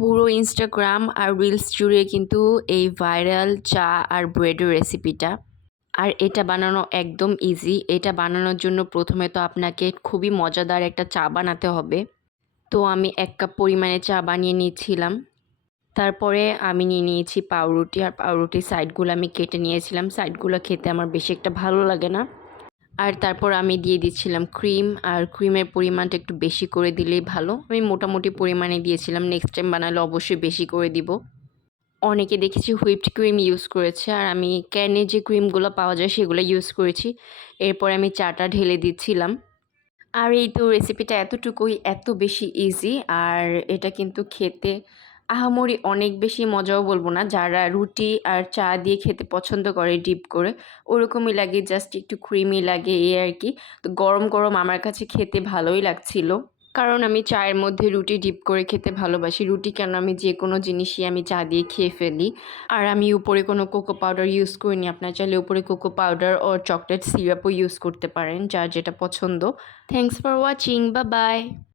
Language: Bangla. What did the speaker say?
পুরো ইনস্টাগ্রাম আর রিলস জুড়ে কিন্তু এই ভাইরাল চা আর ব্রেডের রেসিপিটা। আর এটা বানানো একদম ইজি। এটা বানানোর জন্য প্রথমে তো আপনাকে খুবই মজাদার একটা চা বানাতে হবে। তো আমি ১ কাপ পরিমাণে চা বানিয়ে নিয়েছিলাম। তারপরে আমি নিয়ে নিয়েছি পাউরুটি, আর পাউরুটির সাইডগুলো আমি কেটে নিয়েছিলাম। সাইডগুলো খেতে আমার বেশি একটা ভালো লাগে না। আর তারপর আমি দিয়ে দিচ্ছিলাম ক্রিম, আর ক্রিমের পরিমাণটা একটু বেশি করে দিলেই ভালো। আমি মোটামুটি পরিমাণে দিয়েছিলাম। নেক্সট টাইম বানালে অবশ্যই বেশি করে দিব। অনেকে দেখেছি হুইপড ক্রিম ইউজ করেছে, আর আমি ক্যানে যে ক্রিমগুলো পাওয়া যায় সেগুলো ইউজ করেছি। এরপর আমি চাটা ঢেলে দিচ্ছিলাম। আর এই তো রেসিপিটা এতটুকুই, এত বেশি ইজি। আর এটা কিন্তু খেতে আহামরি অনেক বেশি মজাও বলবো না। যারা রুটি আর চা দিয়ে খেতে পছন্দ করে ডিপ করে, ওরকমই লাগে, জাস্ট একটু ক্রিমি লাগে এই আর কি। তো গরম গরম আমার কাছে খেতে ভালোই লাগছিল। কারণ আমি চায়ের মধ্যে রুটি ডিপ করে খেতে ভালোবাসি। রুটি কেন, আমি যেকোনো জিনিসই আমি চা দিয়ে খেয়ে ফেলি। আর আমি উপরে কোনো কোকো পাউডার ইউজ করিনি। আপনারা চাইলে উপরে কোকো পাউডার ও চকলেট সিরাপও ইউজ করতে পারেন, যার যেটা পছন্দ। Thanks for watching. Bye bye.